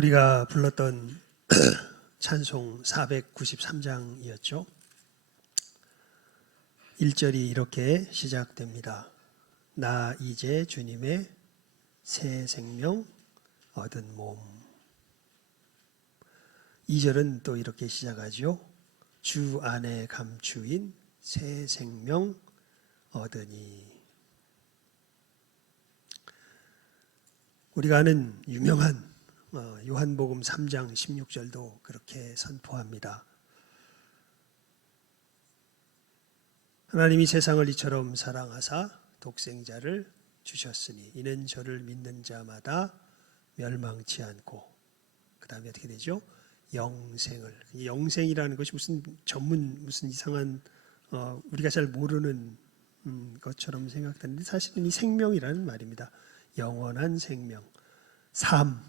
우리가 불렀던 찬송 493장이었죠. 1절이 이렇게 시작됩니다. 나 이제 주님의 새 생명 얻은 몸. 2절은 또 이렇게 시작하죠. 주 안에 감추인 새 생명 얻으니. 우리가 아는 유명한 요한복음 3장 16절도 그렇게 선포합니다. 하나님이 세상을 이처럼 사랑하사 독생자를 주셨으니 이는 저를 믿는 자마다 멸망치 않고, 그 다음에 어떻게 되죠? 영생을. 영생이라는 것이 무슨 이상한 우리가 잘 모르는 것처럼 생각되는데 사실은 이 생명이라는 말입니다. 영원한 생명, 삶,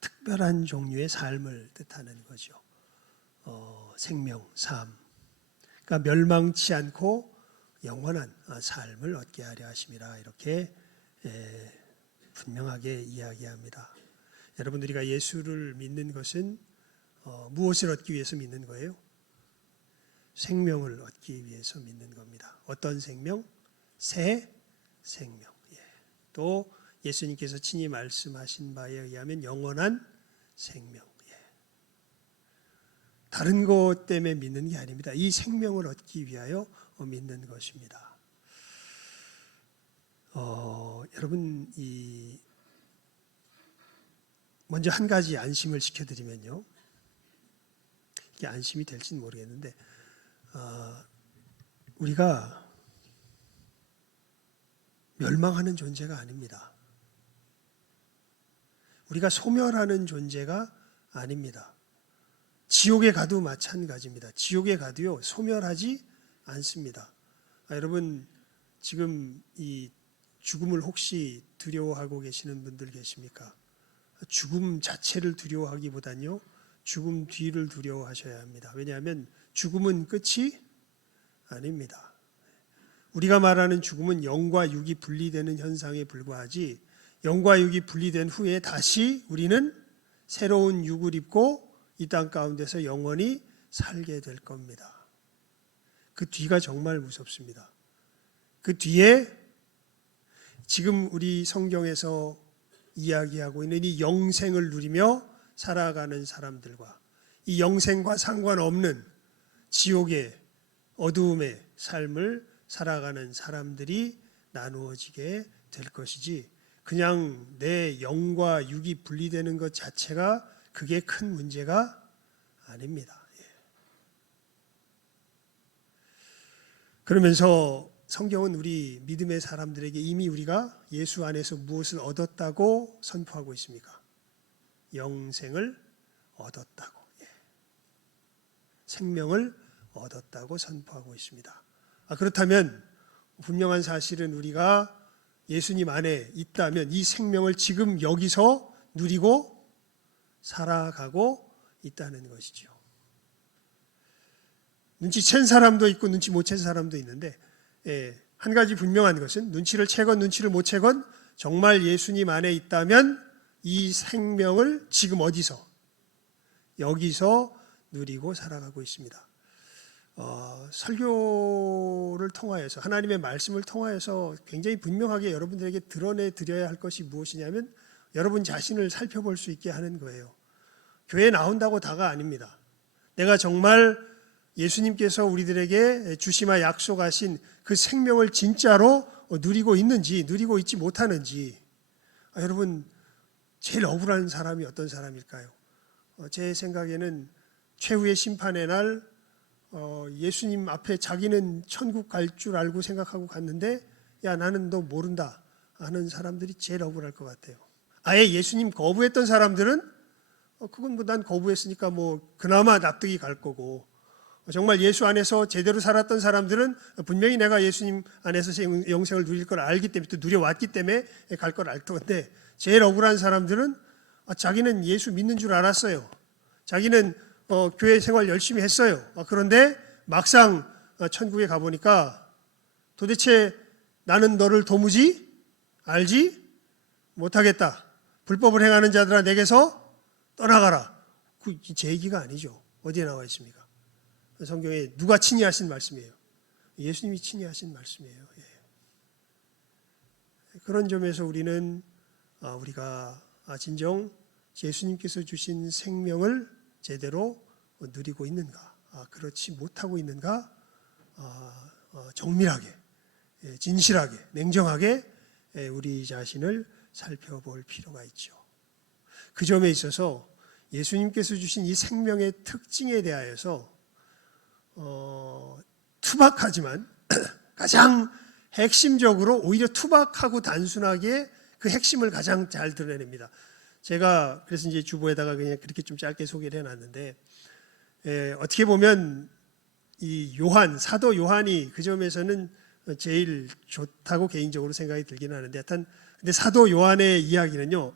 특별한 종류의 삶을 뜻하는 거죠. 생명, 삶. 그러니까 멸망치 않고 영원한 삶을 얻게 하려 하심이라, 이렇게 분명하게 이야기합니다. 여러분, 우리가 예수를 믿는 것은 무엇을 얻기 위해서 믿는 거예요? 생명을 얻기 위해서 믿는 겁니다. 어떤 생명? 새 생명. 또 예수님께서 친히 말씀하신 바에 의하면 영원한 생명. 다른 것 때문에 믿는 게 아닙니다. 이 생명을 얻기 위하여 믿는 것입니다. 여러분, 먼저 한 가지 안심을 시켜드리면요. 이게 안심이 될지는 모르겠는데, 우리가 멸망하는 존재가 아닙니다. 우리가 소멸하는 존재가 아닙니다. 지옥에 가도 마찬가지입니다. 지옥에 가도요, 소멸하지 않습니다. 여러분, 지금 이 죽음을 혹시 두려워하고 계시는 분들 계십니까? 죽음 자체를 두려워하기보다는요, 죽음 뒤를 두려워하셔야 합니다. 왜냐하면 죽음은 끝이 아닙니다. 우리가 말하는 죽음은 영과 육이 분리되는 현상에 불과하지, 영과 육이 분리된 후에 다시 우리는 새로운 육을 입고 이 땅 가운데서 영원히 살게 될 겁니다. 그 뒤가 정말 무섭습니다. 그 뒤에 지금 우리 성경에서 이야기하고 있는 이 영생을 누리며 살아가는 사람들과 이 영생과 상관없는 지옥의 어두움의 삶을 살아가는 사람들이 나누어지게 될 것이지, 그냥 내 영과 육이 분리되는 것 자체가 그게 큰 문제가 아닙니다. 그러면서 성경은 우리 믿음의 사람들에게 이미 우리가 예수 안에서 무엇을 얻었다고 선포하고 있습니까? 영생을 얻었다고, 생명을 얻었다고 선포하고 있습니다. 그렇다면 분명한 사실은 우리가 예수님 안에 있다면 이 생명을 지금 여기서 누리고 살아가고 있다는 것이죠. 눈치챈 사람도 있고 눈치 못 챈 사람도 있는데, 한 가지 분명한 것은 눈치를 채건 눈치를 못 채건 정말 예수님 안에 있다면 이 생명을 지금 어디서? 여기서 누리고 살아가고 있습니다. 설교를 통하여서, 하나님의 말씀을 통하여서 굉장히 분명하게 여러분들에게 드러내 드려야 할 것이 무엇이냐면 여러분 자신을 살펴볼 수 있게 하는 거예요. 교회에 나온다고 다가 아닙니다. 내가 정말 예수님께서 우리들에게 주시마 약속하신 그 생명을 진짜로 누리고 있는지, 누리고 있지 못하는지. 여러분, 제일 억울한 사람이 어떤 사람일까요? 제 생각에는 최후의 심판의 날 예수님 앞에 자기는 천국 갈 줄 알고 생각하고 갔는데, 야, 나는 너 모른다 하는 사람들이 제일 억울할 것 같아요. 아예 예수님 거부했던 사람들은 그건 난 거부했으니까 그나마 납득이 갈 거고, 정말 예수 안에서 제대로 살았던 사람들은 분명히 내가 예수님 안에서 영생을 누릴 걸 알기 때문에, 또 누려왔기 때문에 갈 걸 알 건데, 제일 억울한 사람들은 자기는 예수 믿는 줄 알았어요. 자기는 교회 생활 열심히 했어요. 그런데 막상 천국에 가보니까 도대체 나는 너를 도무지 알지 못하겠다. 불법을 행하는 자들아 내게서 떠나가라. 그 제 얘기가 아니죠. 어디에 나와 있습니까? 성경에 누가 친히 하신 말씀이에요? 예수님이 친히 하신 말씀이에요. 예. 그런 점에서 우리는 우리가 진정 예수님께서 주신 생명을 제대로 누리고 있는가, 그렇지 못하고 있는가, 정밀하게, 진실하게, 냉정하게 우리 자신을 살펴볼 필요가 있죠. 그 점에 있어서 예수님께서 주신 이 생명의 특징에 대하여서 투박하지만 가장 핵심적으로 오히려 투박하고 단순하게 그 핵심을 가장 잘 드러냅니다. 제가 그래서 이제 주보에다가 그냥 그렇게 좀 짧게 소개를 해놨는데, 어떻게 보면 이 사도 요한이 그 점에서는 제일 좋다고 개인적으로 생각이 들긴 하는데, 하여튼 근데 사도 요한의 이야기는요,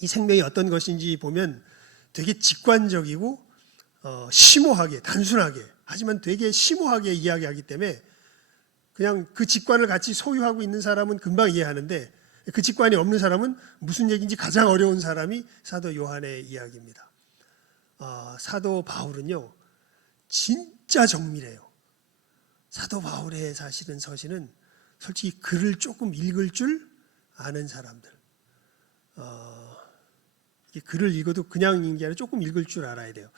이 생명이 어떤 것인지 보면 되게 직관적이고 심오하게, 단순하게, 하지만 되게 심오하게 이야기하기 때문에 그냥 그 직관을 같이 소유하고 있는 사람은 금방 이해하는데, 그 직관이 없는 사람은 무슨 얘기인지 가장 어려운 사람이 사도 요한의 이야기입니다. 사도 바울은요 진짜 정밀해요. 사도 바울의 사실은 서신은 솔직히 글을 조금 읽을 줄 아는 사람들, 글을 읽어도 그냥 읽는 게 아니라 조금 읽을 줄 알아야 돼요.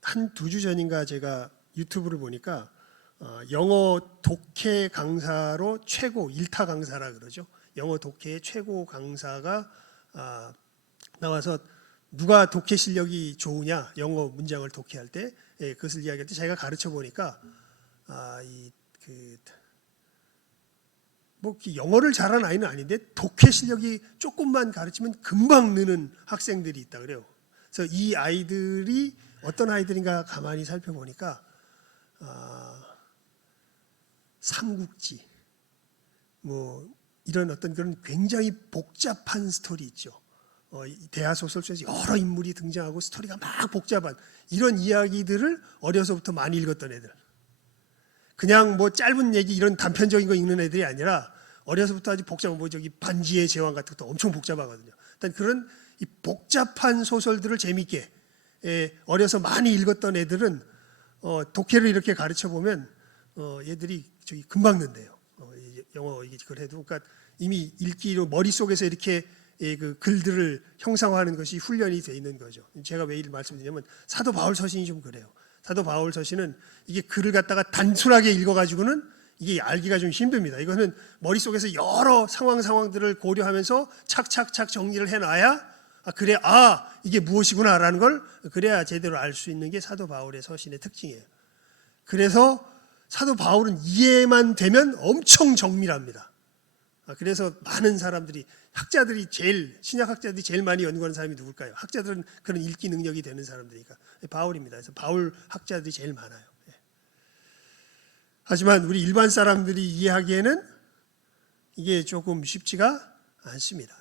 한 2주 전인가 제가 유튜브를 보니까 영어 독해 강사로 최고 1타 강사라 그러죠. 영어 독해의 최고 강사가 나와서 누가 독해 실력이 좋으냐, 영어 문장을 독해할 때, 그것을 이야기할 때 자기가 가르쳐 보니까 영어를 잘하는 아이는 아닌데 독해 실력이 조금만 가르치면 금방 느는 학생들이 있다 그래요. 그래서 이 아이들이 어떤 아이들인가 가만히 살펴보니까 삼국지 이런 어떤 그런 굉장히 복잡한 스토리 있죠. 대하소설 속에서 여러 인물이 등장하고 스토리가 막 복잡한 이런 이야기들을 어려서부터 많이 읽었던 애들, 그냥 짧은 얘기 이런 단편적인 거 읽는 애들이 아니라 어려서부터 아주 복잡한 반지의 제왕 같은 것도 엄청 복잡하거든요. 일단 그런 이 복잡한 소설들을 재미있게 어려서 많이 읽었던 애들은 독해를 이렇게 가르쳐 보면 얘들이 금방 는대요. 영어 그걸 해도, 그러니까 이미 읽기로 머릿속에서 이렇게 그 글들을 형상화하는 것이 훈련이 돼 있는 거죠. 제가 왜 이를 말씀드리냐면 사도 바울 서신이 좀 그래요. 사도 바울 서신은 이게 글을 갖다가 단순하게 읽어가지고는 이게 알기가 좀 힘듭니다. 이거는 머릿속에서 여러 상황들을 고려하면서 착착착 정리를 해놔야 그래 이게 무엇이구나라는 걸 그래야 제대로 알 수 있는 게 사도 바울의 서신의 특징이에요. 그래서 사도 바울은 이해만 되면 엄청 정밀합니다. 그래서 많은 사람들이, 신약학자들이 제일 많이 연구하는 사람이 누굴까요? 학자들은 그런 읽기 능력이 되는 사람들이니까 바울입니다. 그래서 바울 학자들이 제일 많아요. 하지만 우리 일반 사람들이 이해하기에는 이게 조금 쉽지가 않습니다.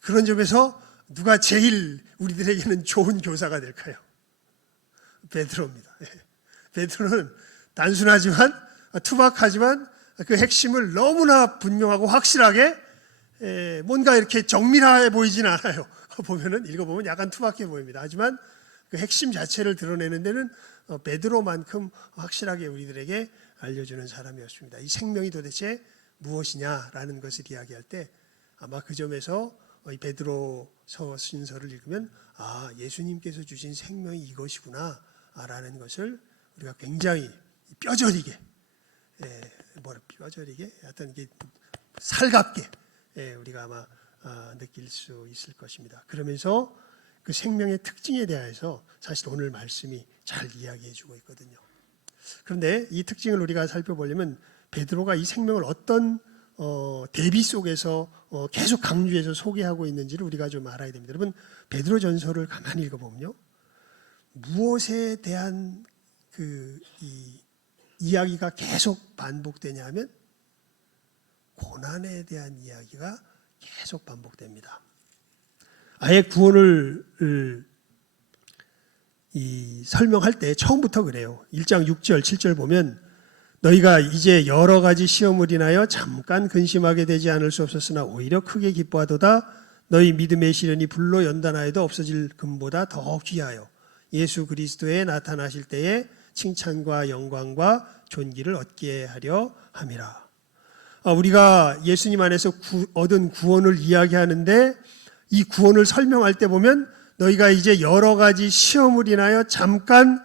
그런 점에서 누가 제일 우리들에게는 좋은 교사가 될까요? 베드로입니다. 베드로는 단순하지만 투박하지만 그 핵심을 너무나 분명하고 확실하게, 뭔가 이렇게 정밀해 보이진 않아요. 읽어보면 약간 투박해 보입니다. 하지만 그 핵심 자체를 드러내는 데는 베드로만큼 확실하게 우리들에게 알려주는 사람이었습니다. 이 생명이 도대체 무엇이냐라는 것을 이야기할 때 아마 그 점에서 이 베드로 서신서를 읽으면 예수님께서 주신 생명이 이것이구나 라는 것을 우리가 굉장히 뼈저리게, 하여튼 이게 살갑게 우리가 아마 느낄 수 있을 것입니다. 그러면서 그 생명의 특징에 대해서 사실 오늘 말씀이 잘 이야기해 주고 있거든요. 그런데 이 특징을 우리가 살펴보려면 베드로가 이 생명을 어떤 대비 속에서 계속 강조해서 소개하고 있는지를 우리가 좀 알아야 됩니다. 여러분, 베드로 전서를 가만히 읽어보면요, 무엇에 대한 이 이야기가 계속 반복되냐 하면 고난에 대한 이야기가 계속 반복됩니다. 아예 구원을 설명할 때 처음부터 그래요. 1장 6절 7절 보면 너희가 이제 여러 가지 시험을 인하여 잠깐 근심하게 되지 않을 수 없었으나 오히려 크게 기뻐하도다. 너희 믿음의 시련이 불로 연단하여도 없어질 금보다 더 귀하여 예수 그리스도에 나타나실 때에 칭찬과 영광과 존귀를 얻게 하려 함이라. 우리가 예수님 안에서 얻은 구원을 이야기하는데 이 구원을 설명할 때 보면 너희가 이제 여러 가지 시험을 인하여 잠깐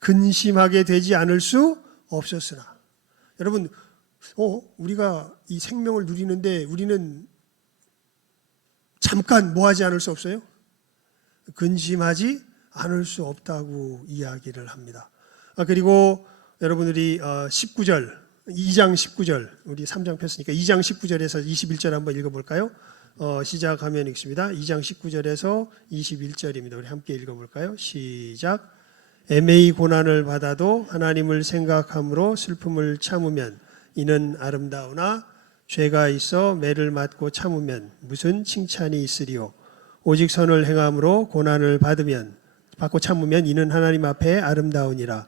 근심하게 되지 않을 수 없었으나. 여러분, 우리가 이 생명을 누리는데 우리는 잠깐 뭐 하지 않을 수 없어요? 근심하지 않을 수 없다고 이야기를 합니다. 그리고 여러분들이 19절, 2장 19절, 우리 3장 폈으니까 2장 19절에서 21절 한번 읽어볼까요? 시작하면 읽습니다. 2장 19절에서 21절입니다. 우리 함께 읽어볼까요? 시작. 애매히 고난을 받아도 하나님을 생각함으로 슬픔을 참으면 이는 아름다우나 죄가 있어 매를 맞고 참으면 무슨 칭찬이 있으리요. 오직 선을 행함으로 고난을 받고 참으면 이는 하나님 앞에 아름다우니라.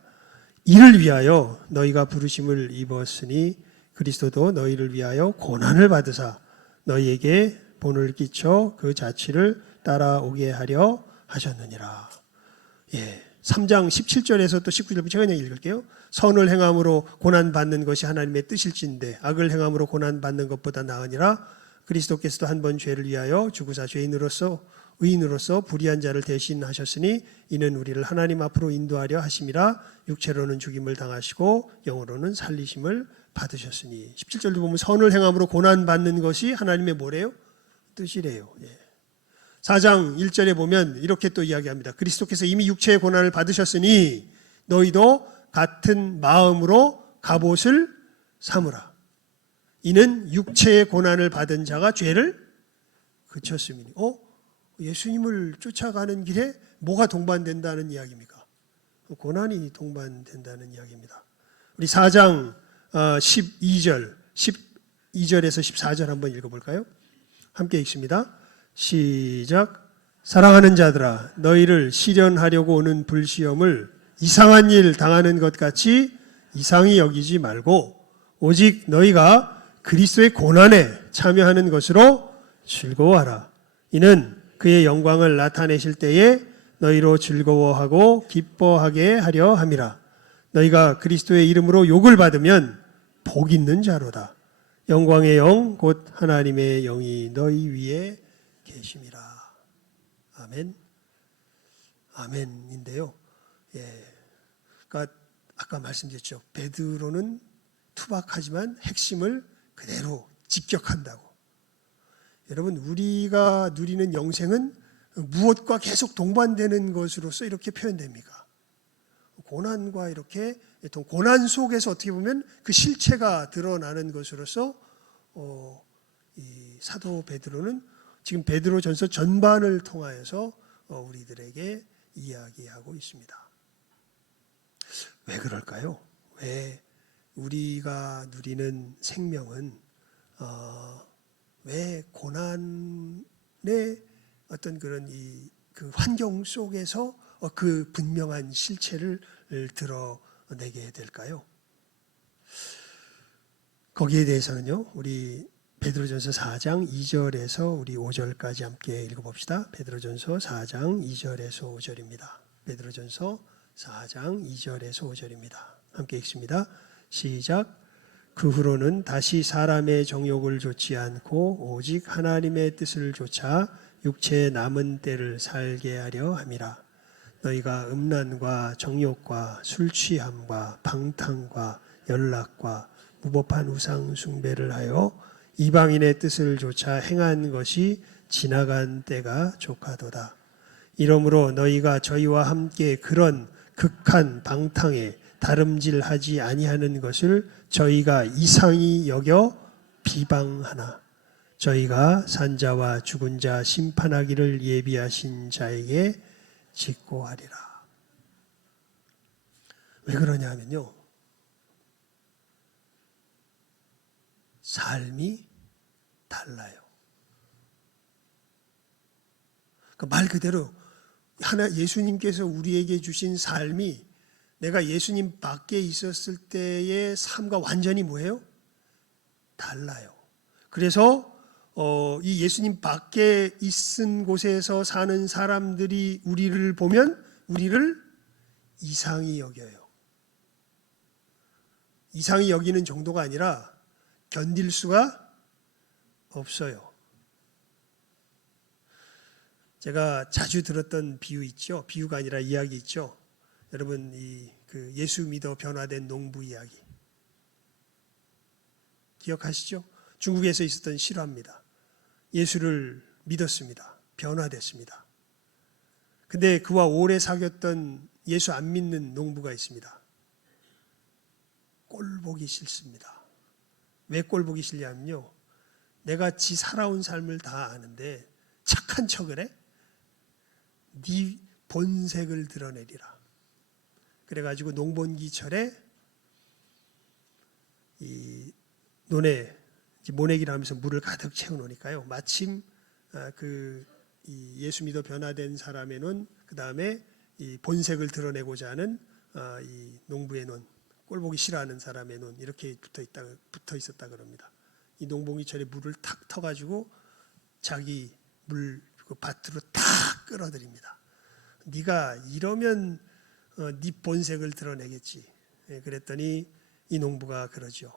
이를 위하여 너희가 부르심을 입었으니 그리스도도 너희를 위하여 고난을 받으사 너희에게 본을 끼쳐 그 자취를 따라오게 하려 하셨느니라. 3장 17절에서 또 19절 제가 그냥 읽을게요. 선을 행함으로 고난받는 것이 하나님의 뜻일진데 악을 행함으로 고난받는 것보다 나으니라. 그리스도께서도 한 번 죄를 위하여 죽으사 의인으로서 불의한 자를 대신하셨으니 이는 우리를 하나님 앞으로 인도하려 하심이라. 육체로는 죽임을 당하시고 영으로는 살리심을 받으셨으니. 17절도 보면 선을 행함으로 고난받는 것이 하나님의 뭐래요? 뜻이래요. 4장 1절에 보면 이렇게 또 이야기합니다. 그리스도께서 이미 육체의 고난을 받으셨으니 너희도 같은 마음으로 갑옷을 삼으라. 이는 육체의 고난을 받은 자가 죄를 그쳤음이니. 예수님을 쫓아가는 길에 뭐가 동반된다는 이야기입니까? 고난이 동반된다는 이야기입니다. 우리 4장 12절에서 14절 한번 읽어볼까요? 함께 읽습니다. 시작. 사랑하는 자들아, 너희를 시련하려고 오는 불시험을 이상한 일 당하는 것 같이 이상히 여기지 말고 오직 너희가 그리스도의 고난에 참여하는 것으로 즐거워하라. 이는 그의 영광을 나타내실 때에 너희로 즐거워하고 기뻐하게 하려 함이라. 너희가 그리스도의 이름으로 욕을 받으면 복 있는 자로다. 영광의 영 곧 하나님의 영이 너희 위에 계심이라. 아멘. 아멘인데요. 그러니까 아까 말씀드렸죠. 베드로는 투박하지만 핵심을 그대로 직격한다고. 여러분, 우리가 누리는 영생은 무엇과 계속 동반되는 것으로서 이렇게 표현됩니까? 고난과 이렇게 고난 속에서 어떻게 보면 그 실체가 드러나는 것으로서 이 사도 베드로는 지금 베드로전서 전반을 통하여서 우리들에게 이야기하고 있습니다. 왜 그럴까요? 왜 우리가 누리는 생명은 왜 고난의 어떤 그런 그 환경 속에서 그 분명한 실체를 드러내게 될까요? 거기에 대해서는요, 우리 베드로전서 4장 2절에서 우리 5절까지 함께 읽어봅시다. 베드로전서 4장 2절에서 5절입니다. 베드로전서 4장 2절에서 5절입니다. 함께 읽습니다. 시작. 그 후로는 다시 사람의 정욕을 좇지 않고 오직 하나님의 뜻을 좇아 육체의 남은 때를 살게 하려 함이라. 너희가 음란과 정욕과 술 취함과 방탕과 연락과 무법한 우상 숭배를 하여 이방인의 뜻을 좇아 행한 것이 지나간 때가 족하도다. 이러므로 너희가 저희와 함께 그런 극한 방탕에 다름질하지 아니하는 것을 저희가 이상히 여겨 비방하나 저희가 산자와 죽은 자 심판하기를 예비하신 자에게 직고하리라. 왜 그러냐 하면요, 삶이 달라요. 말 그대로 예수님께서 우리에게 주신 삶이 내가 예수님 밖에 있었을 때의 삶과 완전히 뭐예요? 달라요. 그래서 이 예수님 밖에 있은 곳에서 사는 사람들이 우리를 보면 우리를 이상히 여겨요. 이상히 여기는 정도가 아니라 견딜 수가 없어요. 제가 자주 들었던 비유 있죠. 비유가 아니라 이야기 있죠. 여러분 그 예수 믿어 변화된 농부 이야기 기억하시죠? 중국에서 있었던 실화입니다. 예수를 믿었습니다. 변화됐습니다. 근데 그와 오래 사귀었던 예수 안 믿는 농부가 있습니다. 꼴 보기 싫습니다. 왜 꼴 보기 싫냐면요, 내가 지 살아온 삶을 다 아는데 착한 척을 해? 네 본색을 드러내리라. 그래가지고 농번기철에 이 논에 모내기를 하면서 물을 가득 채워놓으니까요, 마침 이 예수 믿어 변화된 사람의 논, 그 다음에 이 본색을 드러내고자 하는 이 농부의 논, 꼴보기 싫어하는 사람의 논, 이렇게 붙어 있었다 그럽니다. 이 농번기철에 물을 탁 터가지고 자기 물 그 밭으로 탁 끌어들입니다. 네가 이러면 네 본색을 드러내겠지. 그랬더니 이 농부가 그러죠.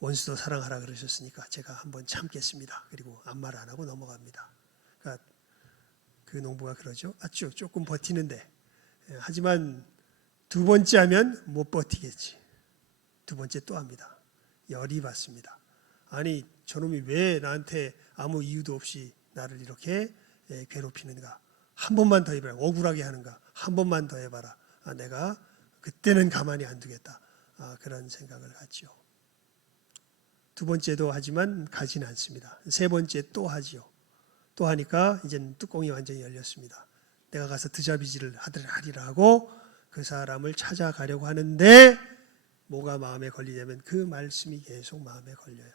원수도 사랑하라 그러셨으니까 제가 한번 참겠습니다. 그리고 아무 말 안 하고 넘어갑니다. 그러니까 그 농부가 그러죠. 조금 버티는데, 하지만 두 번째 하면 못 버티겠지. 두 번째 또 합니다. 열이 받습니다. 아니 저놈이 왜 나한테 아무 이유도 없이 나를 이렇게 괴롭히는가. 한 번만 더 해봐라. 억울하게 하는가. 한 번만 더 해봐라. 내가 그때는 가만히 안 두겠다. 그런 생각을 갖죠. 두 번째도 하지만 가지는 않습니다. 세 번째 또 하지요. 또 하니까 이제는 뚜껑이 완전히 열렸습니다. 내가 가서 드자비질을 하리라 하고 그 사람을 찾아가려고 하는데 뭐가 마음에 걸리냐면 그 말씀이 계속 마음에 걸려요.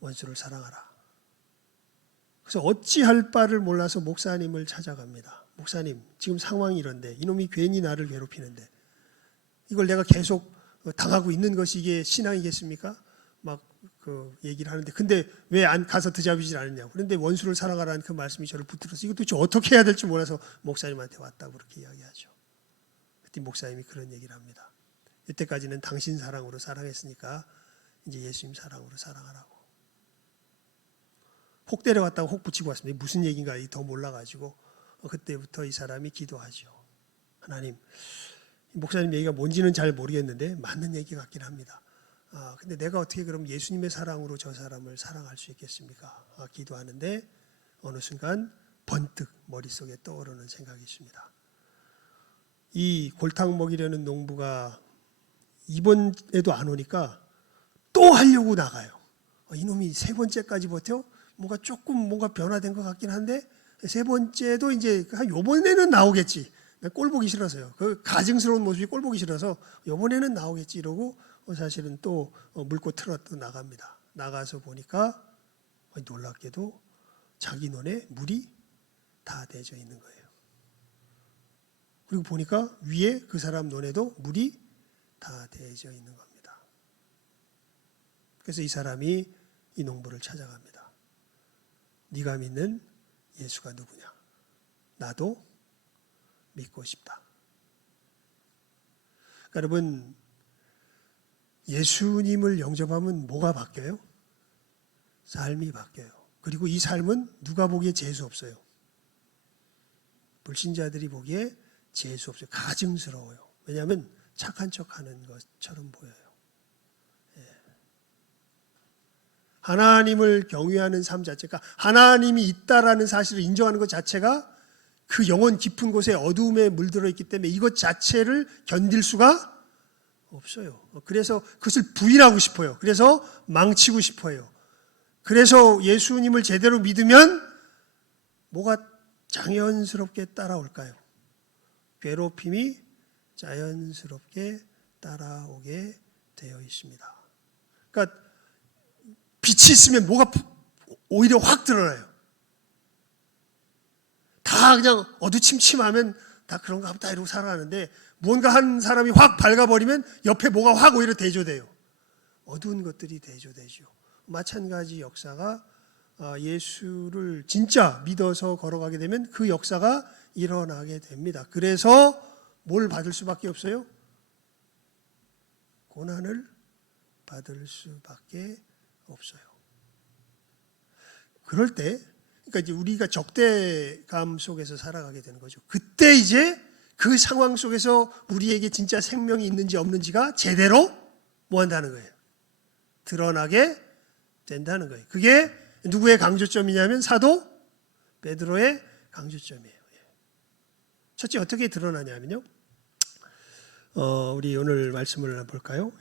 원수를 사랑하라. 그래서 어찌할 바를 몰라서 목사님을 찾아갑니다. 목사님, 지금 상황이 이런데 이놈이 괜히 나를 괴롭히는데 이걸 내가 계속 당하고 있는 것이 이게 신앙이겠습니까? 막 그 얘기를 하는데, 근데 왜 안 가서 드자비질 않느냐고. 그런데 원수를 사랑하라는 그 말씀이 저를 붙들어서 이거 도대체 어떻게 해야 될지 몰라서 목사님한테 왔다고 그렇게 이야기하죠. 그때 목사님이 그런 얘기를 합니다. 이때까지는 당신 사랑으로 사랑했으니까 이제 예수님 사랑으로 사랑하라고. 혹 데려갔다고 혹 붙이고 왔습니다. 무슨 얘기인가 더 몰라가지고 그때부터 이 사람이 기도하죠. 하나님, 목사님 얘기가 뭔지는 잘 모르겠는데 맞는 얘기 같긴 합니다. 근데 내가 어떻게 그럼 예수님의 사랑으로 저 사람을 사랑할 수 있겠습니까? 기도하는데 어느 순간 번뜩 머릿속에 떠오르는 생각이 있습니다. 이 골탕 먹이려는 농부가 이번에도 안 오니까 또 하려고 나가요. 이놈이 세 번째까지 버텨? 뭔가 변화된 것 같긴 한데 세 번째도 이제 한 요번에는 나오겠지. 꼴 보기 싫어서요. 그 가증스러운 모습이 꼴 보기 싫어서 요번에는 나오겠지 이러고 사실은 또 물고 틀어 또 나갑니다. 나가서 보니까 놀랍게도 자기 논에 물이 다 대져 있는 거예요. 그리고 보니까 위에 그 사람 논에도 물이 다 대져 있는 겁니다. 그래서 이 사람이 이 농부를 찾아갑니다. 네가 믿는 예수가 누구냐? 나도 믿고 싶다. 그러니까 여러분, 예수님을 영접하면 뭐가 바뀌어요? 삶이 바뀌어요. 그리고 이 삶은 누가 보기에 재수 없어요. 불신자들이 보기에 재수 없어요. 가증스러워요. 왜냐하면 착한 척하는 것처럼 보여요. 하나님을 경외하는 삶 자체가, 하나님이 있다라는 사실을 인정하는 것 자체가 그 영혼 깊은 곳에 어두움에 물들어 있기 때문에 이것 자체를 견딜 수가 없어요. 그래서 그것을 부인하고 싶어요. 그래서 망치고 싶어요. 그래서 예수님을 제대로 믿으면 뭐가 자연스럽게 따라올까요? 괴롭힘이 자연스럽게 따라오게 되어 있습니다. 그러니까 빛이 있으면 뭐가 오히려 확 드러나요. 다 다 그냥 어두침침하면 다 그런가 보다 이러고 살아가는데 뭔가 한 사람이 확 밝아버리면 옆에 뭐가 확 오히려 대조돼요. 어두운 것들이 대조되죠. 마찬가지 역사가 예수를 진짜 믿어서 걸어가게 되면 그 역사가 일어나게 됩니다. 그래서 뭘 받을 수밖에 없어요? 고난을 받을 수밖에 없어요. 그럴 때, 그러니까 이제 우리가 적대감 속에서 살아가게 되는 거죠. 그때 이제 그 상황 속에서 우리에게 진짜 생명이 있는지 없는지가 제대로 뭐 한다는 거예요? 드러나게 된다는 거예요. 그게 누구의 강조점이냐면 사도 베드로의 강조점이에요. 첫째 어떻게 드러나냐면요. 우리 오늘 말씀을 볼까요?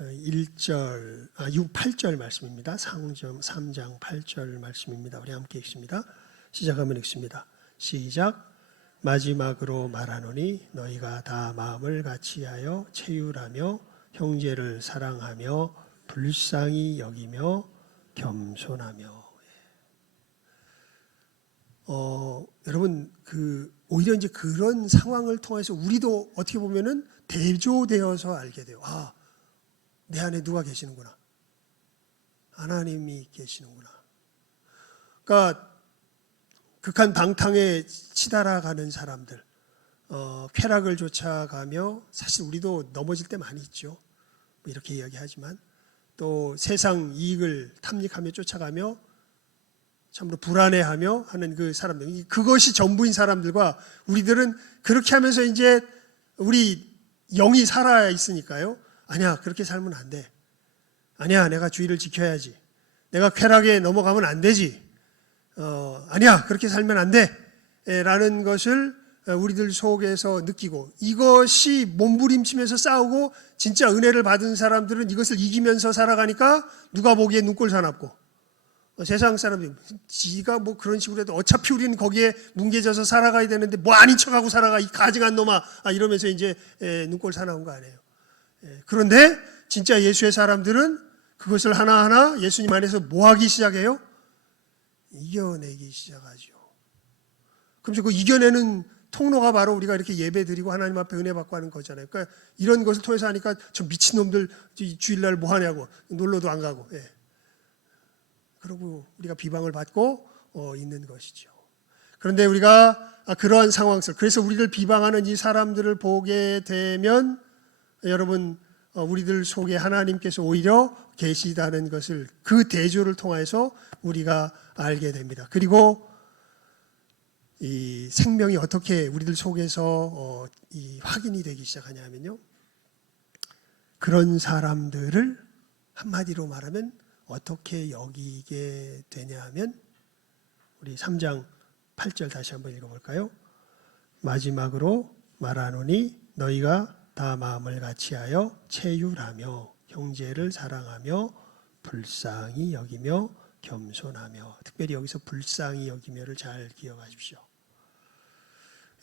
8절 말씀입니다. 3장 8절 말씀입니다. 우리 함께 읽습니다. 시작하면 읽습니다. 시작. 마지막으로 말하노니 너희가 다 마음을 같이하여 체휼하며 형제를 사랑하며 불쌍히 여기며 겸손하며. 여러분 오히려 이제 그런 상황을 통해서 우리도 어떻게 보면은 대조되어서 알게 돼요. 내 안에 누가 계시는구나. 하나님이 계시는구나. 그러니까 극한 방탕에 치달아가는 사람들, 쾌락을 쫓아가며 사실 우리도 넘어질 때 많이 있죠. 뭐 이렇게 이야기하지만 또 세상 이익을 탐닉하며 쫓아가며 참으로 불안해하며 하는 그 사람들, 그것이 전부인 사람들과 우리들은 그렇게 하면서 이제 우리 영이 살아 있으니까요. 아니야, 그렇게 살면 안 돼. 아니야, 내가 주의를 지켜야지. 내가 쾌락에 넘어가면 안 되지. 아니야, 그렇게 살면 안 돼. 라는 것을 우리들 속에서 느끼고, 이것이 몸부림치면서 싸우고 진짜 은혜를 받은 사람들은 이것을 이기면서 살아가니까 누가 보기에 눈꼴 사납고, 세상 사람들이 지가 뭐 그런 식으로 해도 어차피 우리는 거기에 뭉개져서 살아가야 되는데 뭐 아닌 척하고 살아가 이 가증한 놈아, 이러면서 이제 눈꼴 사나운 거 아니에요. 그런데 진짜 예수의 사람들은 그것을 하나하나 예수님 안에서 뭐 하기 시작해요? 이겨내기 시작하죠. 그럼 그 이겨내는 통로가 바로 우리가 이렇게 예배 드리고 하나님 앞에 은혜 받고 하는 거잖아요. 그러니까 이런 것을 통해서 하니까 저 미친놈들 주일날 뭐 하냐고, 놀러도 안 가고, 그러고 우리가 비방을 받고 있는 것이죠. 그런데 우리가 그러한 상황 속, 그래서 우리를 비방하는 이 사람들을 보게 되면 여러분, 우리들 속에 하나님께서 오히려 계시다는 것을 그 대조를 통해서 우리가 알게 됩니다. 그리고 이 생명이 어떻게 우리들 속에서 확인이 되기 시작하냐면요. 그런 사람들을 한마디로 말하면 어떻게 여기게 되냐 하면 우리 3장 8절 다시 한번 읽어볼까요? 마지막으로 말하노니 너희가 다 마음을 같이하여 체휼하며 형제를 사랑하며 불쌍히 여기며 겸손하며. 특별히 여기서 불쌍히 여기며를 잘 기억하십시오.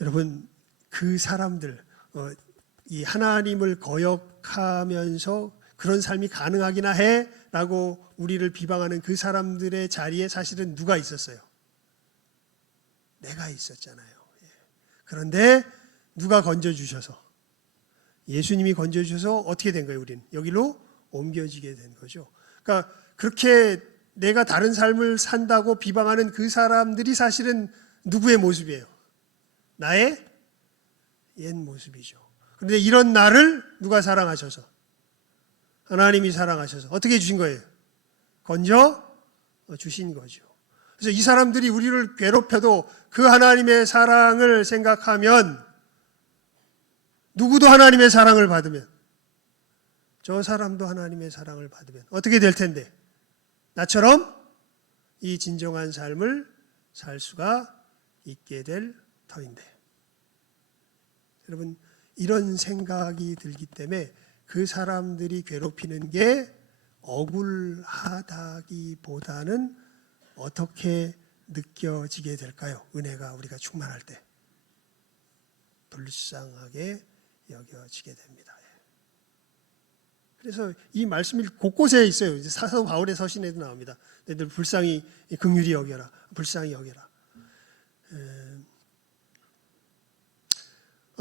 여러분, 그 사람들, 이 하나님을 거역하면서 그런 삶이 가능하기나 해 라고 우리를 비방하는 그 사람들의 자리에 사실은 누가 있었어요? 내가 있었잖아요. 그런데 누가 건져주셔서, 예수님이 건져주셔서 어떻게 된 거예요? 우리는 여기로 옮겨지게 된 거죠. 그러니까 그렇게 내가 다른 삶을 산다고 비방하는 그 사람들이 사실은 누구의 모습이에요? 나의 옛 모습이죠. 그런데 이런 나를 누가 사랑하셔서, 하나님이 사랑하셔서 어떻게 해주신 거예요? 건져 주신 거죠. 그래서 이 사람들이 우리를 괴롭혀도 그 하나님의 사랑을 생각하면, 누구도 하나님의 사랑을 받으면, 저 사람도 하나님의 사랑을 받으면 어떻게 될 텐데 나처럼 이 진정한 삶을 살 수가 있게 될 터인데. 여러분, 이런 생각이 들기 때문에 그 사람들이 괴롭히는 게 억울하다기보다는 어떻게 느껴지게 될까요? 은혜가 우리가 충만할 때 불쌍하게 여겨지게 됩니다. 그래서 이 말씀이 곳곳에 있어요. 사도 바울의 서신에도 나옵니다. 너희들 불쌍히 긍휼히 여겨라, 불쌍히 여겨라.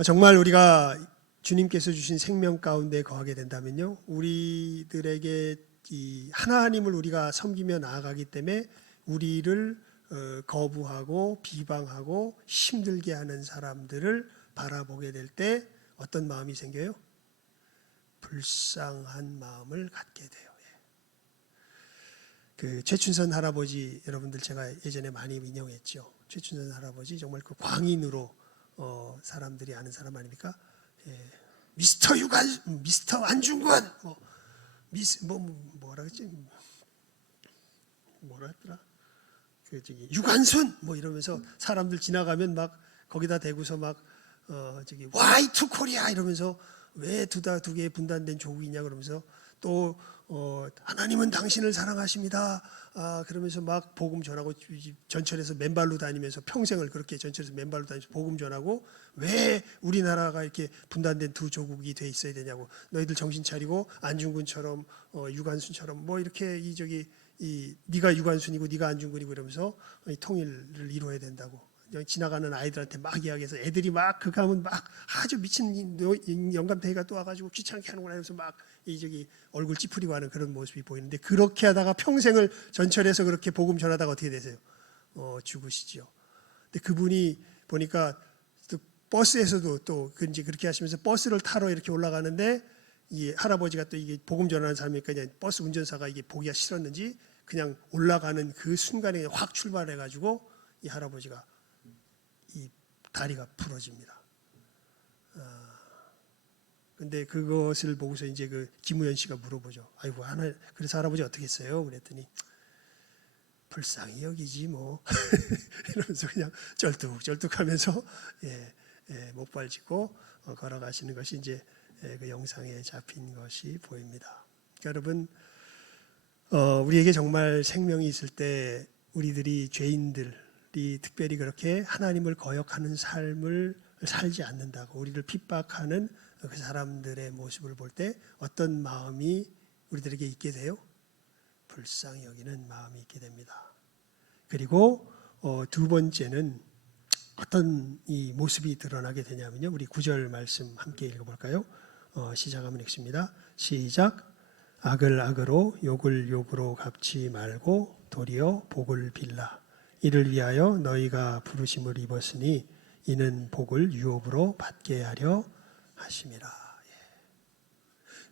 정말 우리가 주님께서 주신 생명 가운데 거하게 된다면요, 우리들에게 이 하나님을 우리가 섬기며 나아가기 때문에 우리를 거부하고 비방하고 힘들게 하는 사람들을 바라보게 될 때 어떤 마음이 생겨요? 불쌍한 마음을 갖게 돼요. 그 최춘선 할아버지, 여러분들 제가 예전에 많이 인용했죠. 최춘선 할아버지 정말 그 광인으로 사람들이 아는 사람 아닙니까? 미스터 유관, 미스터 안중근, 뭐라 그랬지? 뭐라 했더라? 그 저기 유관순 뭐 이러면서 사람들 지나가면 막 거기다 대고서 막 저기 Why to Korea 이러면서 왜 두 개의 분단된 조국이냐 그러면서 또 하나님은 당신을 사랑하십니다. 그러면서 막 복음 전하고 전철에서 맨발로 다니면서 평생을 그렇게 전철에서 맨발로 다니면서 복음 전하고 왜 우리나라가 이렇게 분단된 두 조국이 돼 있어야 되냐고, 너희들 정신 차리고 안중근처럼 유관순처럼 뭐 이렇게 네가 유관순이고 네가 안중근이고 이러면서 통일을 이루어야 된다고 지나가는 아이들한테 막 이야기해서 애들이 막 그 가면 막 아주 미친 영감탱이가 또 와가지고 귀찮게 하는구나 이러면서 막 얼굴 찌푸리고 하는 그런 모습이 보이는데, 그렇게 하다가 평생을 전철에서 그렇게 복음 전하다가 어떻게 되세요? 죽으시죠. 근데 그분이 보니까 또 버스에서도 또 이제 그렇게 하시면서 버스를 타러 이렇게 올라가는데 이 할아버지가 또 이게 복음 전하는 사람이니까 그냥 버스 운전사가 이게 보기가 싫었는지 그냥 올라가는 그 순간에 확 출발해가지고 이 할아버지가 이 다리가 부러집니다. 근데 그것을 보고서 이제 그 김우현 씨가 물어보죠. 아이고 그래서 할아버지 어떻게 했어요? 그랬더니 불쌍히 여기지 뭐 이러면서 그냥 쩔뚝쩔뚝하면서 목발 짚고 걸어가시는 것이 이제 그 영상에 잡힌 것이 보입니다. 그러니까 여러분, 우리에게 정말 생명이 있을 때 우리들이 죄인들이 특별히 그렇게 하나님을 거역하는 삶을 살지 않는다고 우리를 핍박하는 그 사람들의 모습을 볼 때 어떤 마음이 우리들에게 있게 돼요? 불쌍히 여기는 마음이 있게 됩니다. 그리고 두 번째는 어떤 이 모습이 드러나게 되냐면요, 우리 9절 말씀 함께 읽어볼까요? 시작하면 읽습니다. 시작. 악을 악으로 욕을 욕으로 갚지 말고 도리어 복을 빌라. 이를 위하여 너희가 부르심을 입었으니 이는 복을 유업으로 받게 하려 하심이라.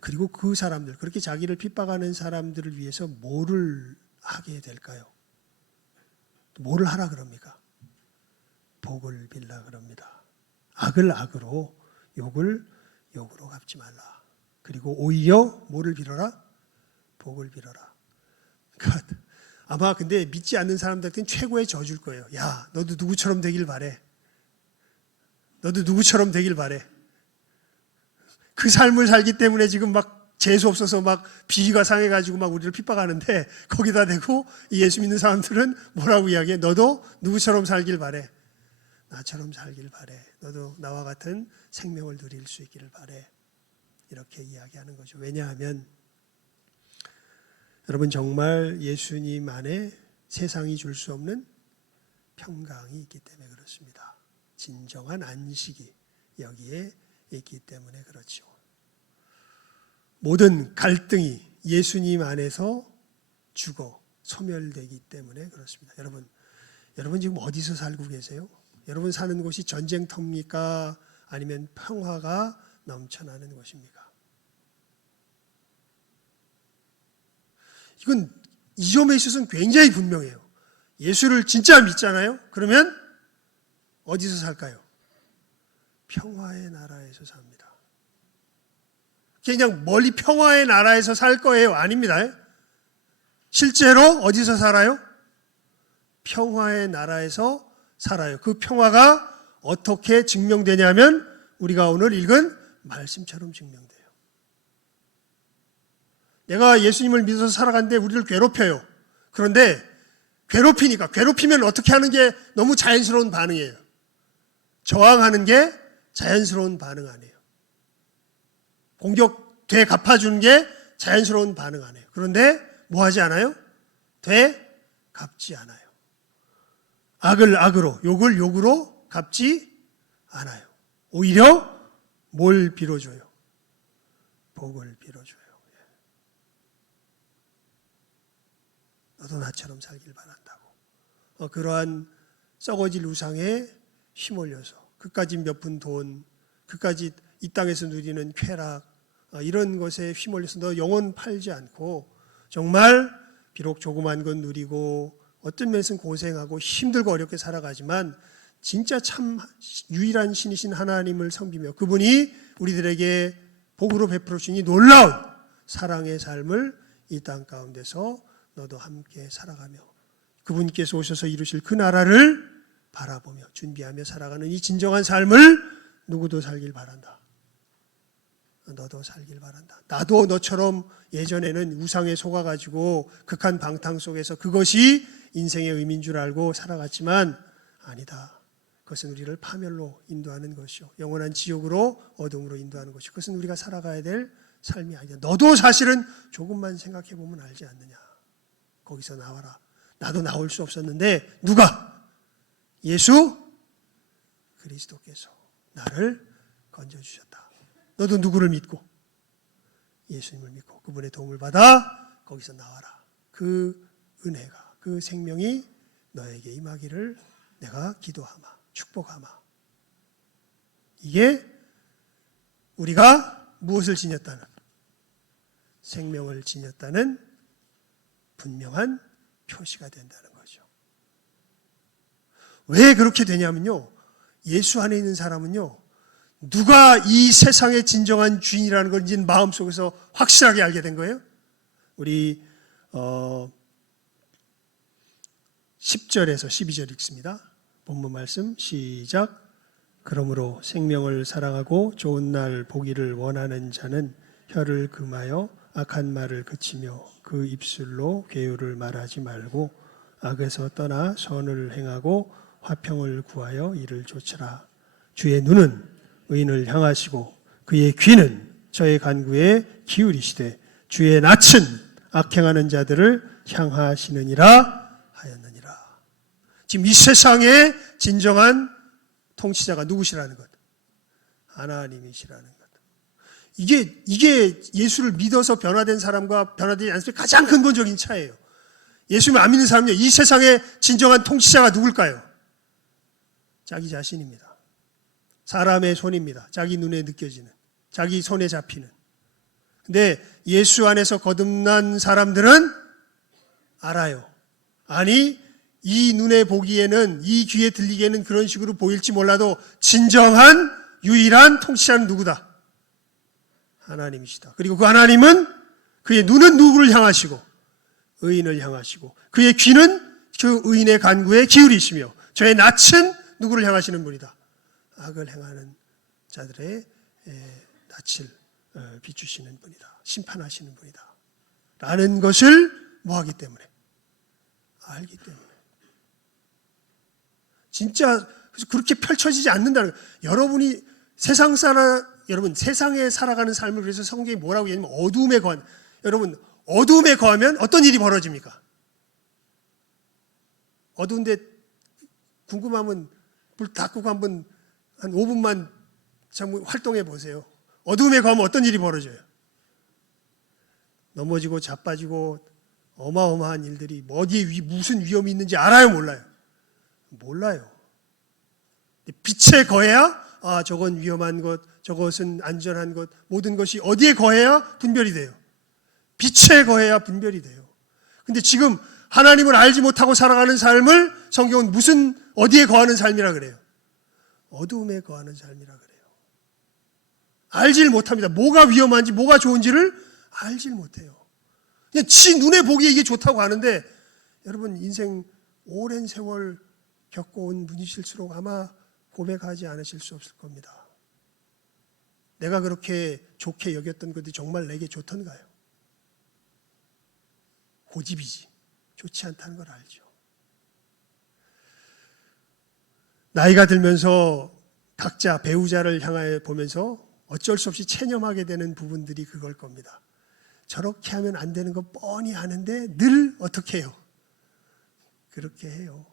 그리고 그 사람들, 그렇게 자기를 핍박하는 사람들을 위해서 뭐를 하게 될까요? 뭐를 하라 그럽니까? 복을 빌라 그럽니다. 악을 악으로 욕을 욕으로 갚지 말라. 그리고 오히려 뭐를 빌어라? 복을 빌어라. 그러니까 아마 근데 믿지 않는 사람들한테는 최고의 저주일 거예요. 야, 너도 누구처럼 되길 바래. 너도 누구처럼 되길 바래. 그 삶을 살기 때문에 지금 막 재수 없어서 막 비위가 상해가지고 막 우리를 핍박하는데, 거기다 대고 예수 믿는 사람들은 뭐라고 이야기해? 너도 누구처럼 살길 바래. 나처럼 살길 바래. 너도 나와 같은 생명을 누릴 수 있기를 바래. 이렇게 이야기하는 거죠. 왜냐하면 여러분, 정말 예수님 안에 세상이 줄 수 없는 평강이 있기 때문에 그렇습니다. 진정한 안식이 여기에 있기 때문에 그렇죠. 모든 갈등이 예수님 안에서 죽어 소멸되기 때문에 그렇습니다. 여러분 지금 어디서 살고 계세요? 여러분 사는 곳이 전쟁터입니까? 아니면 평화가 넘쳐나는 곳입니까? 이건 이 점에 있어서는 굉장히 분명해요. 예수를 진짜 믿잖아요? 그러면 어디서 살까요? 평화의 나라에서 삽니다. 그냥 멀리 평화의 나라에서 살 거예요? 아닙니다. 실제로 어디서 살아요? 평화의 나라에서 살아요. 그 평화가 어떻게 증명되냐면 우리가 오늘 읽은 말씀처럼 증명돼요. 내가 예수님을 믿어서 살아가는데 우리를 괴롭혀요. 그런데 괴롭히면 어떻게 하는 게 너무 자연스러운 반응이에요. 저항하는 게 자연스러운 반응 아니에요. 공격 갚아주는 게 자연스러운 반응 아니에요. 그런데 뭐 하지 않아요? 갚지 않아요. 악을 악으로, 욕을 욕으로 갚지 않아요. 오히려 뭘 빌어줘요? 복을 빌어줘요. 너도 나처럼 살길 바란다고. 그러한 썩어질 우상에 휘몰려서 그까지 몇 푼 돈, 그까지 이 땅에서 누리는 쾌락, 이런 것에 휘몰려서 너 영혼 팔지 않고 정말 비록 조그만 건 누리고 어떤 면에서는 고생하고 힘들고 어렵게 살아가지만 진짜 참 유일한 신이신 하나님을 섬기며 그분이 우리들에게 복으로 베풀어 주니 놀라운 사랑의 삶을 이 땅 가운데서 너도 함께 살아가며 그분께서 오셔서 이루실 그 나라를 바라보며 준비하며 살아가는 이 진정한 삶을 누구도 살길 바란다. 너도 살길 바란다. 나도 너처럼 예전에는 우상에 속아가지고 극한 방탕 속에서 그것이 인생의 의미인 줄 알고 살아갔지만 아니다. 그것은 우리를 파멸로 인도하는 것이요. 영원한 지옥으로 어둠으로 인도하는 것이요. 그것은 우리가 살아가야 될 삶이 아니다. 너도 사실은 조금만 생각해 보면 알지 않느냐. 거기서 나와라. 나도 나올 수 없었는데 누가? 예수 그리스도께서 나를 건져주셨다. 너도 누구를 믿고? 예수님을 믿고 그분의 도움을 받아 거기서 나와라. 그 은혜가, 그 생명이 너에게 임하기를 내가 기도하마, 축복하마. 이게 우리가 무엇을 지녔다는, 생명을 지녔다는 분명한 표시가 된다는 거죠. 왜 그렇게 되냐면요, 예수 안에 있는 사람은요, 누가 이 세상의 진정한 주인이라는 걸 이제 마음속에서 확실하게 알게 된 거예요. 우리 10절에서 12절 읽습니다. 본문 말씀 시작. 그러므로 생명을 사랑하고 좋은 날 보기를 원하는 자는 혀를 금하여 악한 말을 그치며 그 입술로 괴유를 말하지 말고 악에서 떠나 선을 행하고 화평을 구하여 이를 좇으라. 주의 눈은 의인을 향하시고 그의 귀는 저의 간구에 기울이시되 주의 낯은 악행하는 자들을 향하시느니라 하였느니라. 지금 이 세상의 진정한 통치자가 누구시라는 것? 하나님이시라는 것. 이게 예수를 믿어서 변화된 사람과 변화되지 않은 사람의 가장 근본적인 차이예요. 예수를 안 믿는 사람은요, 이 세상의 진정한 통치자가 누굴까요? 자기 자신입니다. 사람의 손입니다. 자기 눈에 느껴지는, 자기 손에 잡히는. 근데 예수 안에서 거듭난 사람들은 알아요. 아니, 이 눈에 보기에는, 이 귀에 들리기에는 그런 식으로 보일지 몰라도 진정한 유일한 통치자는 누구다? 하나님이시다. 그리고 그 하나님은 그의 눈은 누구를 향하시고 의인을 향하시고 그의 귀는 그 의인의 간구에 기울이시며 저의 낯은 누구를 향하시는 분이다? 악을 행하는 자들의 낯을 비추시는 분이다. 심판하시는 분이다. 라는 것을 뭐하기 때문에? 알기 때문에. 진짜 그렇게 펼쳐지지 않는다는 거예요. 여러분 세상에 살아가는 삶을 그래서 성경이 뭐라고 얘기하냐면 어두움에 거한. 여러분 어두움에 거하면 어떤 일이 벌어집니까? 어두운데 궁금하면 불 다 끄고 한번 한 5분만 활동해 보세요. 어두움에 거하면 어떤 일이 벌어져요? 넘어지고 자빠지고 어마어마한 일들이 어디에 무슨 위험이 있는지 알아요, 몰라요? 몰라요. 빛에 거해야 저건 위험한 것, 저것은 안전한 것, 모든 것이 어디에 거해야 분별이 돼요? 빛에 거해야 분별이 돼요. 근데 지금 하나님을 알지 못하고 살아가는 삶을 성경은 어디에 거하는 삶이라 그래요? 어두움에 거하는 삶이라 그래요. 알질 못합니다. 뭐가 위험한지 뭐가 좋은지를 알질 못해요. 그냥 지 눈에 보기에 이게 좋다고 하는데 여러분 인생 오랜 세월 겪어온 분이실수록 아마 고백하지 않으실 수 없을 겁니다. 내가 그렇게 좋게 여겼던 것이 정말 내게 좋던가요? 고집이지. 좋지 않다는 걸 알죠. 나이가 들면서 각자 배우자를 향하여 보면서 어쩔 수 없이 체념하게 되는 부분들이 그걸 겁니다. 저렇게 하면 안 되는 거 뻔히 아는데 늘 어떻게 해요? 그렇게 해요.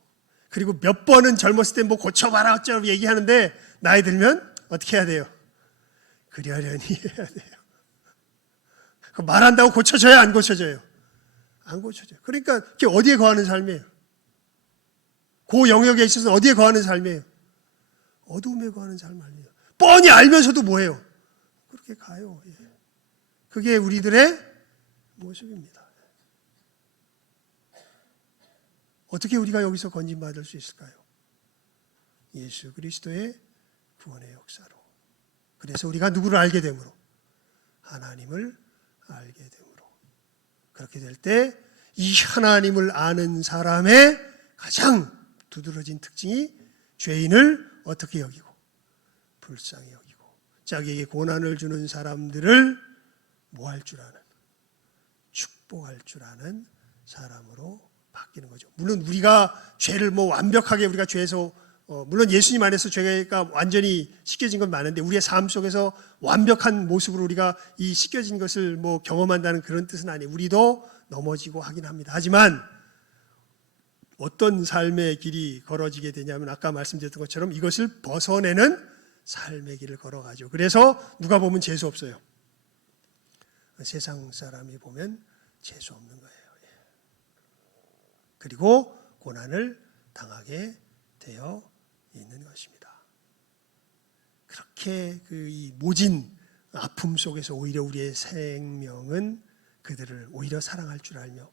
그리고 몇 번은 젊었을 때 뭐 고쳐봐라 어쩌고 얘기하는데 나이 들면 어떻게 해야 돼요? 그러려니 해야 돼요. 말한다고 고쳐져요? 안 고쳐져요? 안 고쳐져요. 그러니까 그게 어디에 거하는 삶이에요? 그 영역에 있어서 어디에 거하는 삶이에요? 어둠에 거하는 삶 아니에요. 뻔히 알면서도 뭐예요? 그렇게 가요. 그게 우리들의 모습입니다. 어떻게 우리가 여기서 건진받을 수 있을까요? 예수 그리스도의 구원의 역사로. 그래서 우리가 누구를 알게 되므로 하나님을 알게 되므로. 그렇게 될 때 이 하나님을 아는 사람의 가장 두드러진 특징이 죄인을 어떻게 여기고 불쌍히 여기고 자기에게 고난을 주는 사람들을 뭐 할 줄 아는, 축복할 줄 아는 사람으로 바뀌는 거죠. 물론 우리가 죄를 뭐 완벽하게 우리가 죄에서 물론 예수님 안에서 죄가 완전히 씻겨진 건 많은데 우리의 삶 속에서 완벽한 모습으로 우리가 이 씻겨진 것을 뭐 경험한다는 그런 뜻은 아니에요. 우리도 넘어지고 하긴 합니다. 하지만 어떤 삶의 길이 걸어지게 되냐면 아까 말씀드렸던 것처럼 이것을 벗어내는 삶의 길을 걸어가죠. 그래서 누가 보면 재수 없어요. 세상 사람이 보면 재수 없는 거예요. 그리고 고난을 당하게 되어 있는 것입니다. 그렇게 이 모진 아픔 속에서 오히려 우리의 생명은 그들을 오히려 사랑할 줄 알며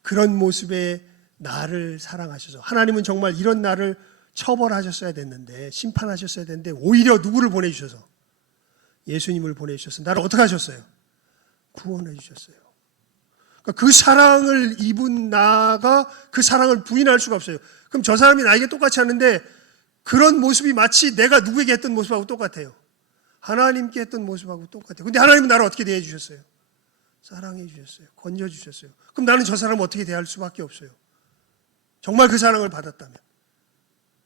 그런 모습의 나를 사랑하셔서 하나님은 정말 이런 나를 처벌하셨어야 됐는데 심판하셨어야 됐는데 오히려 누구를 보내주셔서 예수님을 보내주셔서 나를 어떻게 하셨어요? 구원해 주셨어요. 그러니까 그 사랑을 입은 나가 그 사랑을 부인할 수가 없어요. 그럼 저 사람이 나에게 똑같이 하는데 그런 모습이 마치 내가 누구에게 했던 모습하고 똑같아요. 하나님께 했던 모습하고 똑같아요. 근데 하나님은 나를 어떻게 대해 주셨어요? 사랑해 주셨어요. 건져 주셨어요. 그럼 나는 저 사람을 어떻게 대할 수밖에 없어요. 정말 그 사랑을 받았다면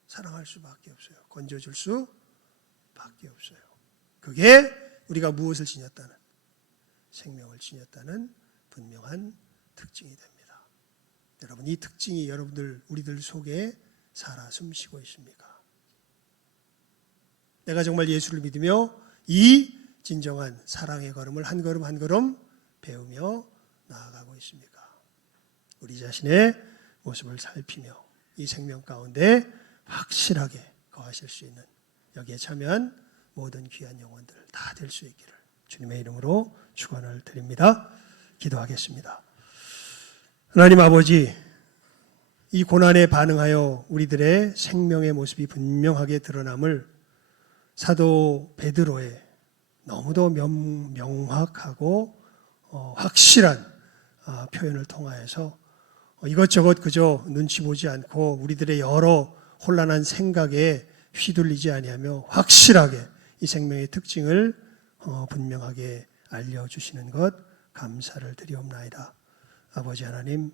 사랑할 수밖에 없어요. 건져줄 수밖에 없어요. 그게 우리가 무엇을 지녔다는 생명을 지녔다는 분명한 특징이 됩니다. 여러분 이 특징이 우리들 속에 살아 숨쉬고 있습니까? 내가 정말 예수를 믿으며 이 진정한 사랑의 걸음을 한 걸음 한 걸음 배우며 나아가고 있습니까? 우리 자신의 모습을 살피며 이 생명 가운데 확실하게 거하실 수 있는 여기에 참여한 모든 귀한 영혼들 다 될 수 있기를 주님의 이름으로 축원을 드립니다. 기도하겠습니다. 하나님 아버지, 이 고난에 반응하여 우리들의 생명의 모습이 분명하게 드러남을 사도 베드로의 너무도 명확하고 확실한 표현을 통하여서 이것저것 그저 눈치 보지 않고 우리들의 여러 혼란한 생각에 휘둘리지 아니하며 확실하게 이 생명의 특징을 분명하게 알려주시는 것 감사를 드리옵나이다. 아버지 하나님,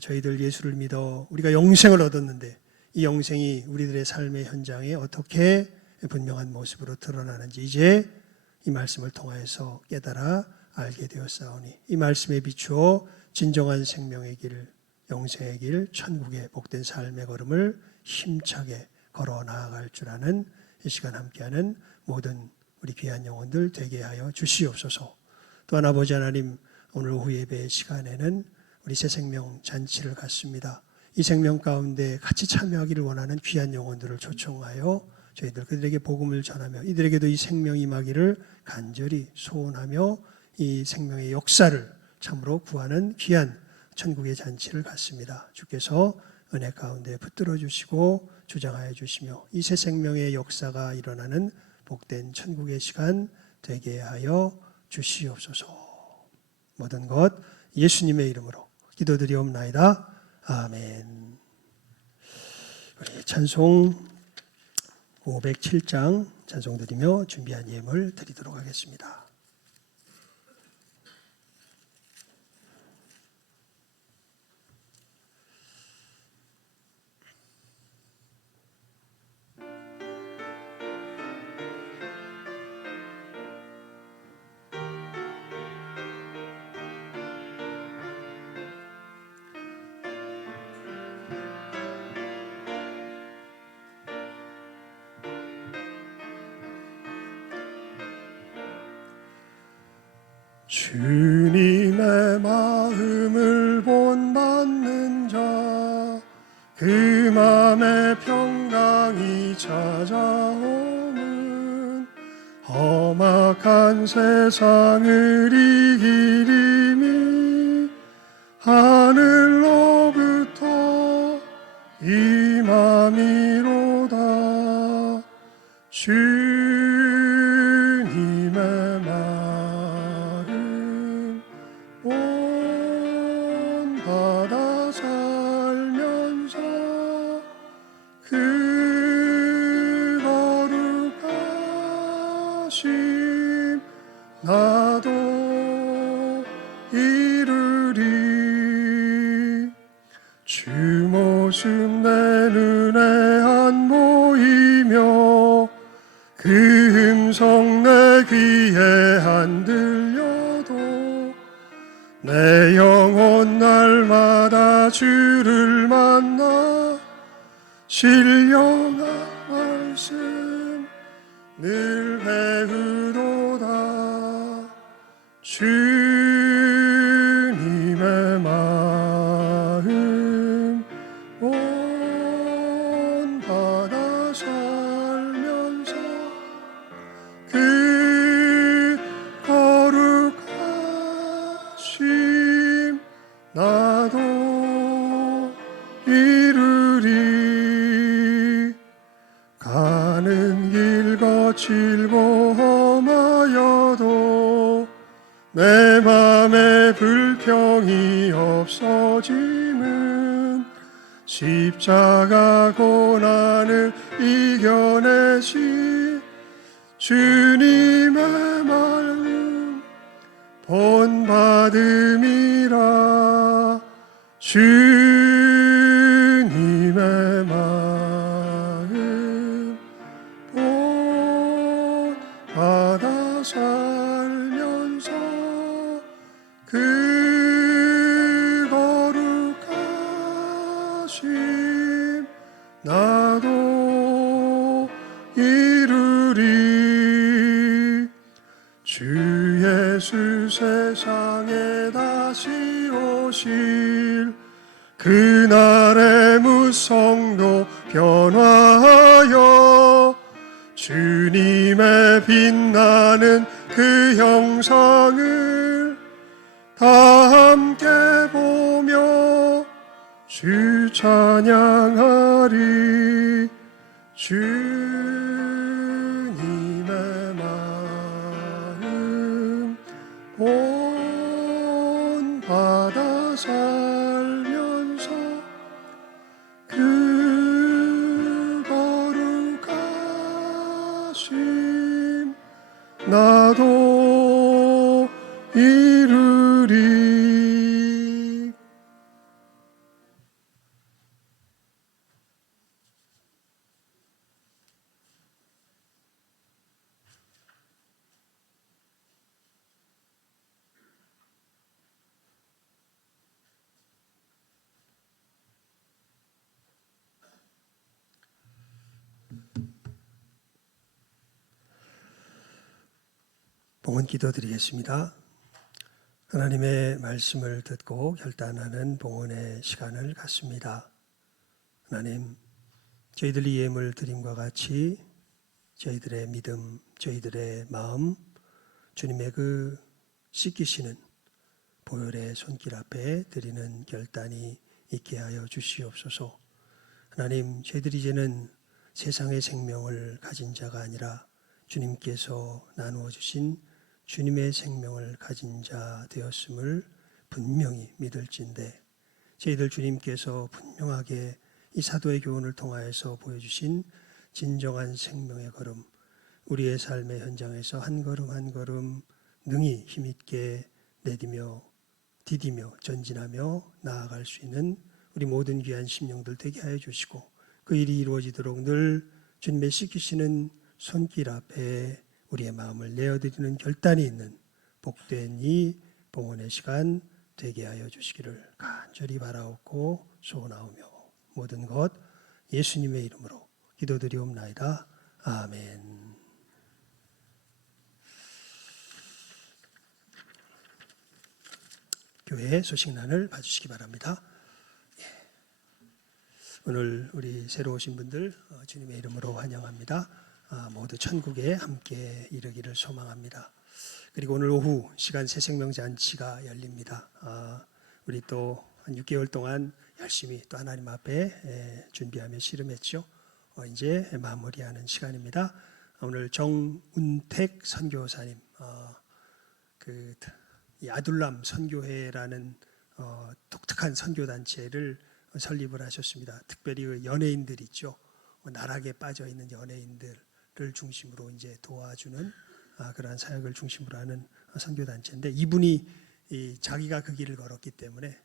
저희들 예수를 믿어 우리가 영생을 얻었는데 이 영생이 우리들의 삶의 현장에 어떻게 분명한 모습으로 드러나는지 이제 이 말씀을 통하여서 깨달아 알게 되었사오니 이 말씀에 비추어 진정한 생명의 길, 영생의 길, 천국의 복된 삶의 걸음을 힘차게 걸어 나아갈 줄 아는 이 시간 함께하는 모든 우리 귀한 영혼들 되게 하여 주시옵소서. 또한 아버지 하나님, 오늘 오후 예배 시간에는 우리 새 생명 잔치를 갖습니다. 이 생명 가운데 같이 참여하기를 원하는 귀한 영혼들을 초청하여 저희들 그들에게 복음을 전하며 이들에게도 이 생명이 임하기를 간절히 소원하며 이 생명의 역사를 참으로 구하는 귀한 천국의 잔치를 갖습니다. 주께서 은혜 가운데 붙들어 주시고 주장하여 주시며 이 새 생명의 역사가 일어나는 복된 천국의 시간 되게 하여 주시옵소서. 모든 것 예수님의 이름으로 기도드리옵나이다. 아멘. 우리 찬송 507장 찬송드리며 준비한 예물 드리도록 하겠습니다. 주님의 마음을 본받는 자, 그 맘에 평강이 찾아오는 험악한 세상을 이기리니 하늘로부터 임함이로다. 주님의 마음 본받아 살면서 그 거룩하심 나도 이루리. 주 모습 내 눈에 안 보이며 그 음성 내 귀에 안 들려도 내 영혼 날마다 주를 만나 신령한 말씀 늘 배우도다. 주님의 마음 본받아 살면서 그 거룩하심 나도 이루리. 가는 길 거칠고 험하여도 내 맘에 불평이 없어짐은 십자가 고난을 이겨내신 주님의 마음 본받음이라. 주님의 마음 본받아 살면서 그 거룩하심 나도 이루리. 주 예수 세상에 다시 오실 그날의 무성도 변화하여 주님의 빛나는 그 형상을 다 함께 보며 주 찬양하리. 주님의 마음 본받아 살면서 그 거룩하심 나도 이루리. 봉헌 기도드리겠습니다. 하나님의 말씀을 듣고 결단하는 봉헌의 시간을 갖습니다. 하나님, 저희들이 예물 드림과 같이 저희들의 믿음, 저희들의 마음, 주님의 그 씻기시는 보혈의 손길 앞에 드리는 결단이 있게 하여 주시옵소서. 하나님, 저희들이 이제는 세상의 생명을 가진 자가 아니라 주님께서 나누어 주신 주님의 생명을 가진 자 되었음을 분명히 믿을진데, 저희들 주님께서 분명하게 이 사도의 교훈을 통하여서 보여주신 진정한 생명의 걸음, 우리의 삶의 현장에서 한 걸음 한 걸음 능히 힘있게 내디며 디디며 전진하며 나아갈 수 있는 우리 모든 귀한 심령들 되게 하여 주시고, 그 일이 이루어지도록 늘 주님의 씻기시는 손길 앞에 우리의 마음을 내어드리는 결단이 있는 복된 이 봉헌의 시간 되게 하여 주시기를 간절히 바라옵고 소원하오며, 모든 것 예수님의 이름으로 기도드리옵나이다. 아멘. 교회 소식란을 봐주시기 바랍니다. 오늘 우리 새로 오신 분들 주님의 이름으로 환영합니다. 모두 천국에 함께 이르기를 소망합니다. 그리고 오늘 오후 시간 새생명잔치가 열립니다. 우리 또 한 6개월 동안 열심히 또 하나님 앞에 준비하며 씨름했죠. 이제 마무리하는 시간입니다. 오늘 정운택 선교사님, 이 아둘람 선교회라는 독특한 선교단체를 설립을 하셨습니다. 특별히 그 연예인들 있죠. 나락에 빠져 있는 연예인들을 중심으로 이제 도와주는 그러한 사역을 중심으로 하는 선교단체인데, 이분이 자기가 그 길을 걸었기 때문에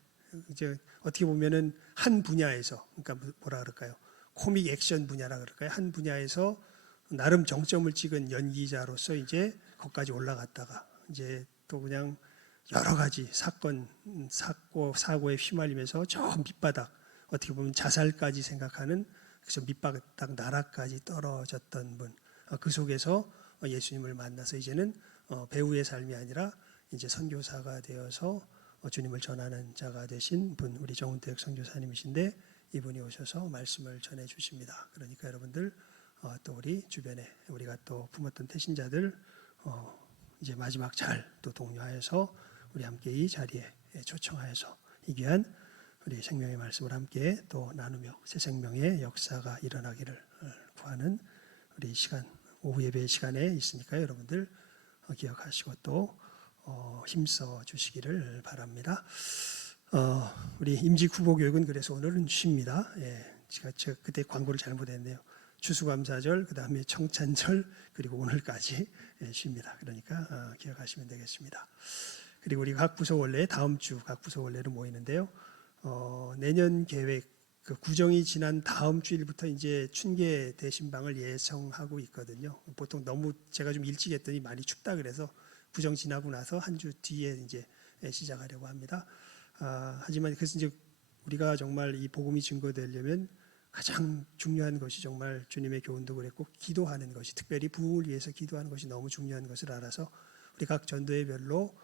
이제 어떻게 보면은 한 분야에서, 그러니까 뭐라 그럴까요? 코믹 액션 분야라 그럴까요? 한 분야에서 나름 정점을 찍은 연기자로서 이제 거기까지 올라갔다가 이제 또 그냥 여러 가지 사고에 휘말리면서 저 밑바닥, 어떻게 보면 자살까지 생각하는 그래서 밑바닥 나락까지 떨어졌던 분, 그 속에서 예수님을 만나서 이제는 배우의 삶이 아니라 이제 선교사가 되어서 주님을 전하는 자가 되신 분, 우리 정운택 선교사님이신데, 이분이 오셔서 말씀을 전해 주십니다. 그러니까 여러분들 또 우리 주변에 우리가 또 품었던 태신자들 이제 마지막 잘 또 독려하여서 우리 함께 이 자리에 초청하여서 이 귀한 우리 생명의 말씀을 함께 또 나누며 새 생명의 역사가 일어나기를 구하는 우리 시간, 오후 예배 시간에 있으니까 여러분들 기억하시고 또 힘써 주시기를 바랍니다. 우리 임직 후보 교육은 그래서 오늘은 쉽니다. 제가 그때 광고를 잘못했네요. 추수감사절, 그 다음에 청찬절, 그리고 오늘까지 쉽니다. 그러니까 기억하시면 되겠습니다. 그리고 우리 각 부서 원래 다음 주 각 부서 원래로 모이는데요. 내년 계획, 그 구정이 지난 다음 주일부터 이제 춘계 대신방을 예정하고 있거든요. 보통 너무 제가 좀 일찍 했더니 많이 춥다 그래서 구정 지나고 나서 한 주 뒤에 이제 시작하려고 합니다. 하지만 그래서 이제 우리가 정말 이 복음이 증거되려면 가장 중요한 것이 정말 주님의 교훈도 그랬고 기도하는 것이, 특별히 부흥을 위해서 기도하는 것이 너무 중요한 것을 알아서 우리 각 전도회별로